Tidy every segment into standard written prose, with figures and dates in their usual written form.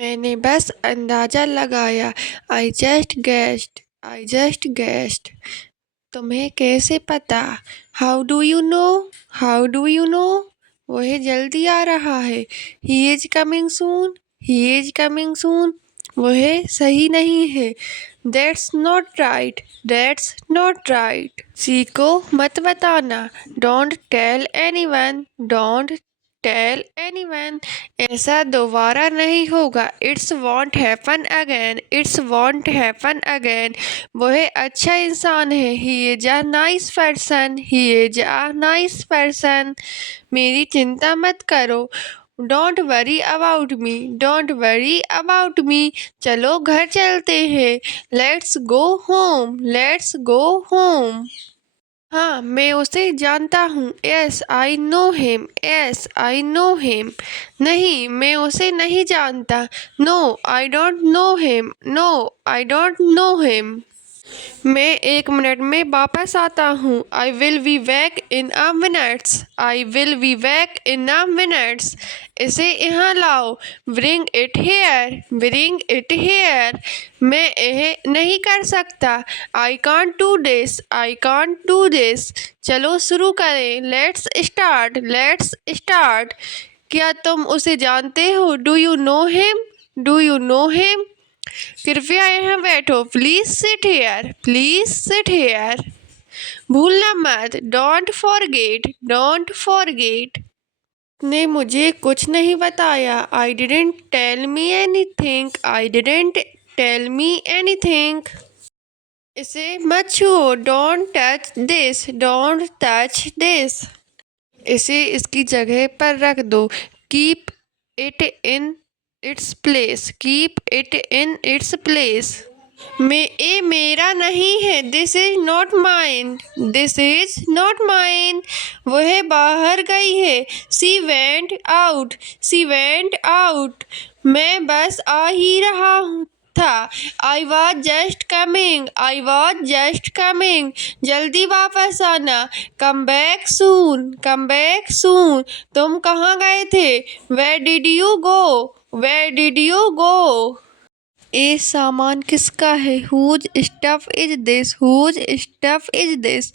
मैंने बस अंदाजा लगाया। I just guessed. तुम्हें कैसे पता? How do you know? How do you know? वह जल्दी आ रहा है। He is coming soon. He is coming soon. वह सही नहीं है। That's not right. That's not right. सी को मत बताना। Don't tell anyone. Don't tell anyone. ऐसा दोबारा नहीं होगा। It's won't happen again. It's won't happen again. वह अच्छा इंसान है। He is a nice person. He is a nice person. मेरी चिंता मत करो। Don't worry about me. Don't worry about me. चलो घर चलते हैं। Let's go home. Let's go home. हाँ, मैं उसे जानता हूँ। Yes I know him. Yes I know him. नहीं, मैं उसे नहीं जानता। No I don't know him. No I don't know him. मैं 1 मिनट में वापस आता हूँ। I will be back in a minutes. I will be back in a minutes. इसे यहाँ लाओ। Bring it here. Bring it here. मैं यह नहीं कर सकता। I can't do this. I can't do this. चलो शुरू करें। Let's start. Let's start. क्या तुम उसे जानते हो? Do you know him? Do you know him? कृपया यहाँ बैठो। Please sit here. Please sit here. भूलना मत। Don't forget. Don't forget. ने मुझे कुछ नहीं बताया। आई didn't tell me anything. I didn't tell me anything. इसे मत छुओ। Don't touch this. Don't touch this. इसे इसकी जगह पर रख दो। Keep it in its place. Keep it in its place. ये मेरा नहीं है। This is not mine. This is not mine. वह बाहर गई है। She went out. She went out. मैं बस आ ही रहा था। I was just coming. I was just coming. जल्दी वापस आना। Come back soon. Come back soon. तुम कहाँ गए थे? Where did you go? Where did you go? ये सामान किसका है? Whose stuff is this? Whose stuff is this?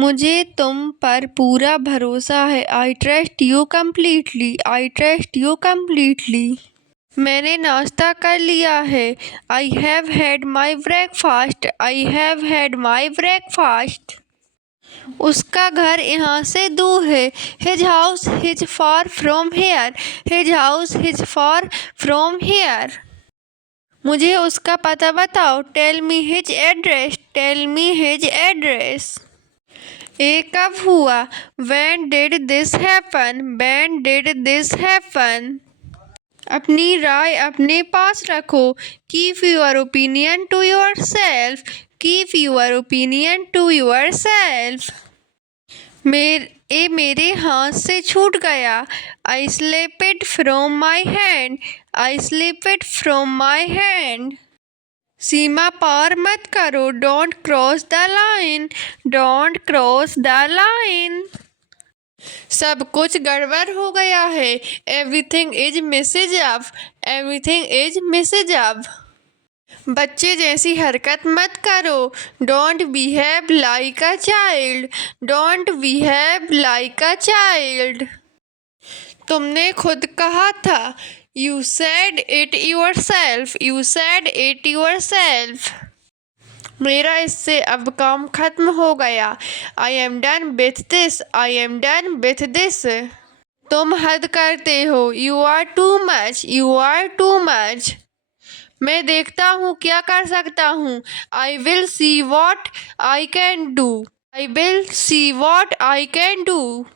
मुझे तुम पर पूरा भरोसा है। I trust you completely. I trust you completely. मैंने नाश्ता कर लिया है। I have had my breakfast. I have had my breakfast. उसका घर यहाँ से दूर है। His house his far from here. His house his far from here. मुझे उसका पता बताओ। Tell me his address. Tell me his address. ये कब हुआ? When did this happen? When did this happen? अपनी राय अपने पास रखो। Keep your opinion to yourself. Keep your opinion to yourself. ये मेरे हाथ से छूट गया। I slipped it from my hand. I slipped it from my hand. सीमा पार मत करो। Don't cross the line. Don't cross the line. सब कुछ गड़बड़ हो गया है। Everything is messed up. Everything is messed up. बच्चे जैसी हरकत मत करो। Don't behave like a child. Don't behave like a child. तुमने खुद कहा था। You said it yourself. You said it yourself. मेरा इससे अब काम खत्म हो गया। I am done with this. I am done with this. तुम हद करते हो। You are too much. You are too much. मैं देखता हूँ क्या कर सकता हूँ। I will see what I can do. I will see what I can do.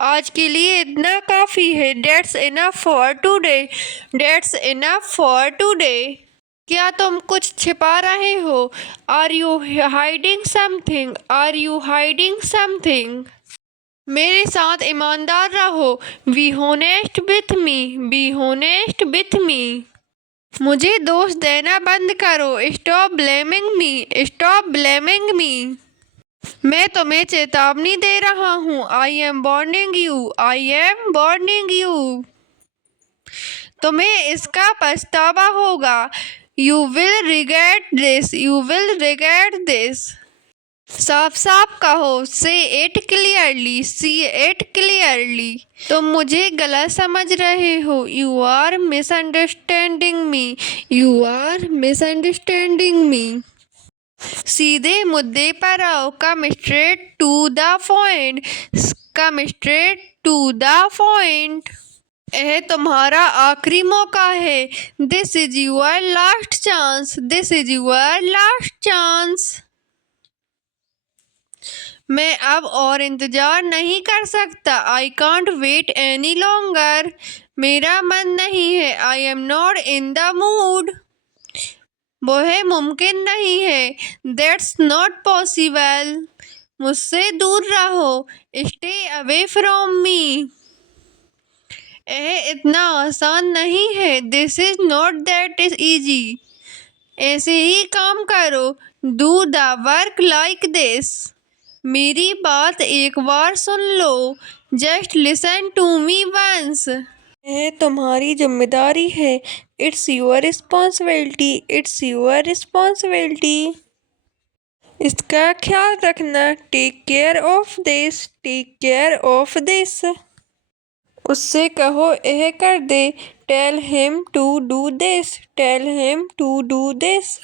आज के लिए इतना काफ़ी है। That's enough for today. That's enough for today. क्या तुम कुछ छिपा रहे हो? Are you hiding something? Are you hiding something? मेरे साथ ईमानदार रहो। Be honest with me. B honest with me. मुझे दोष देना बंद करो। Stop blaming me. Stop blaming me. मैं तुम्हें चेतावनी दे रहा हूँ। I am warning you. I am warning you. तुम्हें इसका पछतावा होगा। You will regret this, you will regret this. साफ साफ कहो, say it clearly, see it clearly. तुम मुझे गलत समझ रहे हो। You are misunderstanding me, you are misunderstanding me. सीधे मुद्दे पर आओ, come straight to the point, come straight to the point. यह तुम्हारा आखिरी मौका है। This is your last chance, this is your last chance. मैं अब और इंतजार नहीं कर सकता। I can't wait any longer. मेरा मन नहीं है। I am not in the mood. वह मुमकिन नहीं है। That's not possible. मुझसे दूर रहो। Stay away from me. यह इतना आसान नहीं है। This is not that is easy. ऐसे ही काम करो। Do the work like this. मेरी बात एक बार सुन लो। Just listen to me once. यह तुम्हारी जिम्मेदारी है। It's your responsibility, it's your responsibility. इसका ख्याल रखना। Take care of this, take care of this. उससे कहो यह कर दे। Tell him to do this, tell him to do this.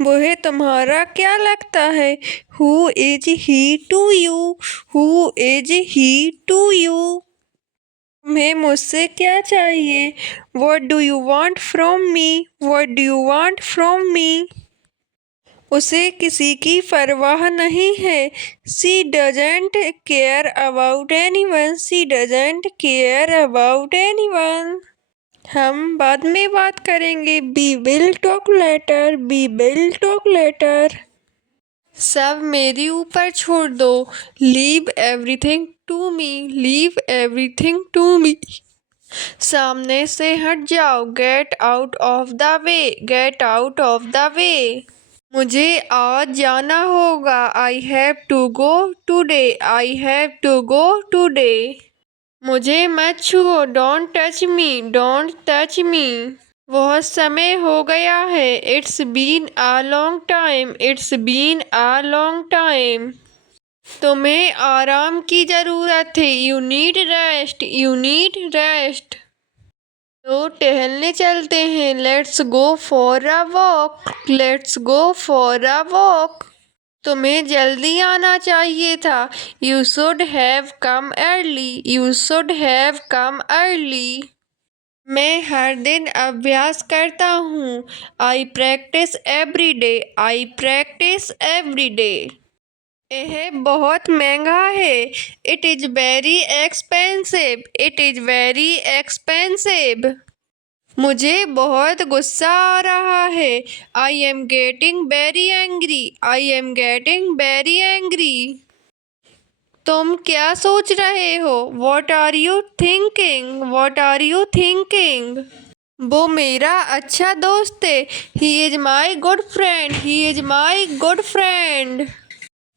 वह तुम्हारा क्या लगता है? Who is he to you, who is he to you. तुम्हें मुझसे क्या चाहिए? What do you want from me? What do you want from me? उसे किसी की परवाह नहीं है। She doesn't care about anyone, she doesn't care about anyone। हम बाद में बात करेंगे। We will talk later, we will talk later। सब मेरे ऊपर छोड़ दो। Leave everything to me, leave everything to me। सामने से हट जाओ। Get out of the way, get out of the way। मुझे आज जाना होगा। I have to go today, I have to go today। मुझे मत छुओ। Don't touch me, don't touch me। बहुत समय हो गया है। It's been a long time, it's been a long time। तुम्हें आराम की ज़रूरत है। You need rest, you need rest। तो टहलने चलते हैं। Let's go for a walk, let's go for a walk. तुम्हें जल्दी आना चाहिए था। You should have come early, you should have come early. मैं हर दिन अभ्यास करता हूँ। आई प्रैक्टिस एवरी डे, आई प्रैक्टिस एवरी डे। यह बहुत महंगा है। It is very expensive, it is very expensive. मुझे बहुत गुस्सा आ रहा है। I am getting very angry, I am getting very angry. तुम क्या सोच रहे हो? What are you thinking, what are you thinking. वो मेरा अच्छा दोस्त है। He is my good friend, he is my good friend.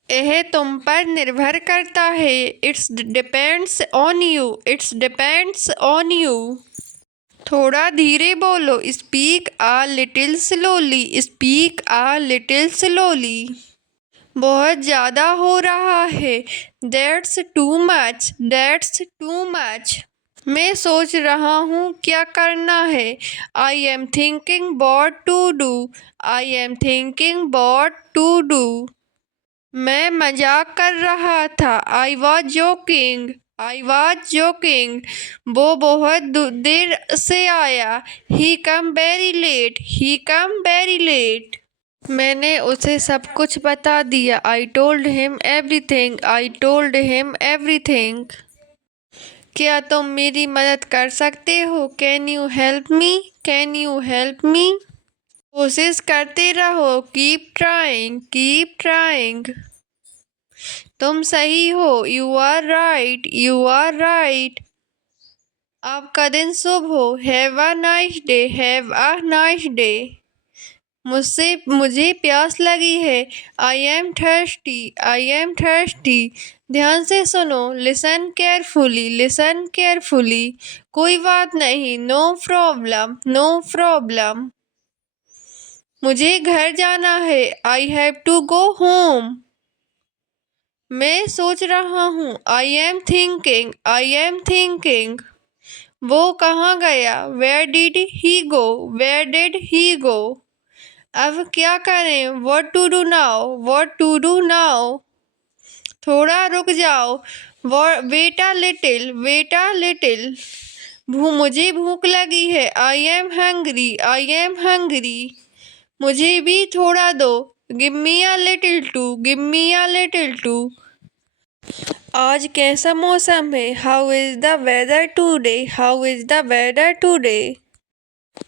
यह तुम पर निर्भर करता है। It's depends on you, it's depends on you. थोड़ा धीरे बोलो। Speak a little slowly, speak a little slowly. बहुत ज़्यादा हो रहा है। That's too much, that's too much. मैं सोच रहा हूँ क्या करना है। I am thinking what to do, I am thinking what to do. मैं मजाक कर रहा था। I was joking, I was joking. वो बहुत देर से आया। He come very late, he come very late. मैंने उसे सब कुछ बता दिया। I told him everything, I told him everything. क्या तुम मेरी मदद कर सकते हो? Can you help me, can you help me. कोशिश करते रहो। Keep trying, keep trying. तुम सही हो। You are right, you are right. आपका दिन शुभ हो। Have a nice day, have a nice day. मुझे प्यास लगी है। I am thirsty, I am thirsty. ध्यान से सुनो, लिसन केयरफुली, लिसन केयरफुली। कोई बात नहीं, नो प्रॉब्लम, नो प्रॉब्लम। मुझे घर जाना है, I have to go home. मैं सोच रहा हूँ, I am thinking, I am thinking. वो कहाँ गया, where did he go, where did he go. अब क्या करें, what to do now, what to do now. थोड़ा रुक जाओ, wait a little, wait a little. मुझे भूख लगी है, I am hungry, I am hungry. मुझे भी थोड़ा दो, give me a little too, give me a little too. आज कैसा मौसम है, how is the weather today, how is the weather today.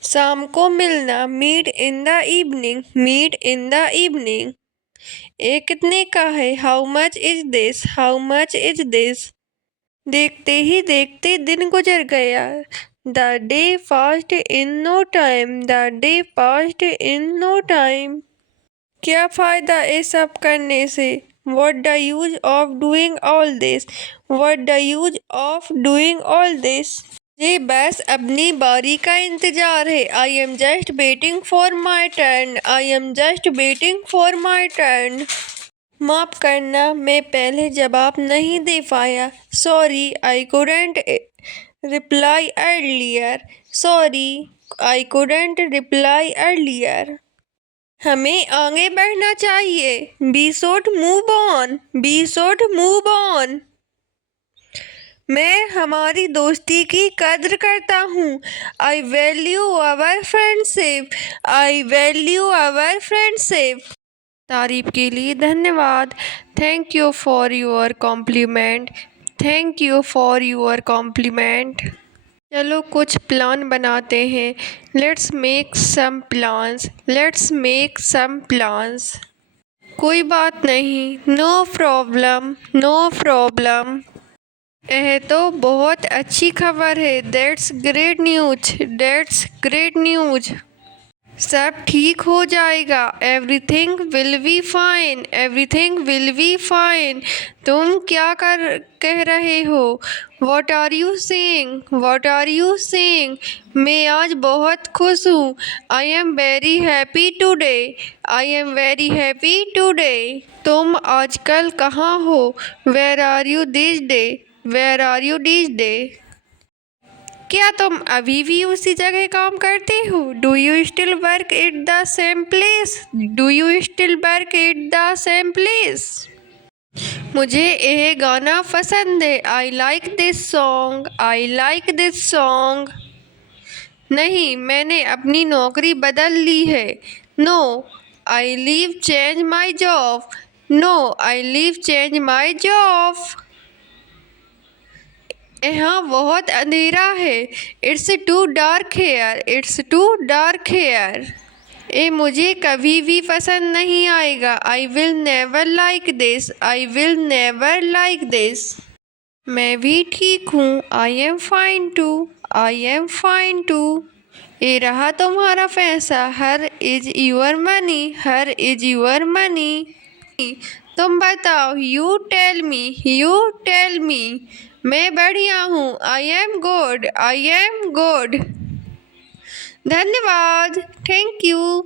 शाम को मिलना, meet in the evening, meet in the evening. ये कितने का है, how much is this, how much is this. देखते ही देखते दिन गुजर गया, the day passed in no time, the day passed in no time. क्या फायदा ये सब करने से, what the use of doing all this, what the use of doing all this. ये बस अपनी बारी का इंतजार है, I am just waiting for my turn, I am just waiting for my turn. माफ करना, मैं पहले जवाब नहीं दे पाया, sorry I couldn't reply earlier, sorry I couldn't reply earlier. हमें आगे बढ़ना चाहिए, we should move on, we should move on. मैं हमारी दोस्ती की कद्र करता हूँ, I value our friendship, I value our friendship. तारीफ के लिए धन्यवाद, thank you for your compliment, thank you for your compliment. चलो कुछ प्लान बनाते हैं, let's make some plans, let's make some plans. कोई बात नहीं, नो प्रॉब्लम, नो प्रॉब्लम। यह तो बहुत अच्छी खबर है, that's great news, that's great news. सब ठीक हो जाएगा, everything will be fine, everything will be fine. तुम क्या कह रहे हो, what are you saying, what are you saying. मैं आज बहुत खुश हूँ, I am very happy today, I am very happy today. तुम आजकल कहाँ हो, where are you this day, where are you this day. क्या तुम अभी भी उसी जगह काम करते हो, do you still work at the same place, do you still work at the same place. मुझे यह गाना पसंद है, I like this song, I like this song. नहीं, मैंने अपनी नौकरी बदल ली है, no I leave change my job, no I leave change my job. यहाँ बहुत अंधेरा है, it's too dark here, it's too dark here. ये मुझे कभी भी पसंद नहीं आएगा, आई will never like this, I will never like this. मैं भी ठीक हूँ, I am fine too, I am fine too. ये रहा तुम्हारा पैसा, here is your money, here is your money. तुम बताओ, you tell me, you tell me. मैं बढ़िया हूँ, I am good, I am good. धन्यवाद, थैंक यू।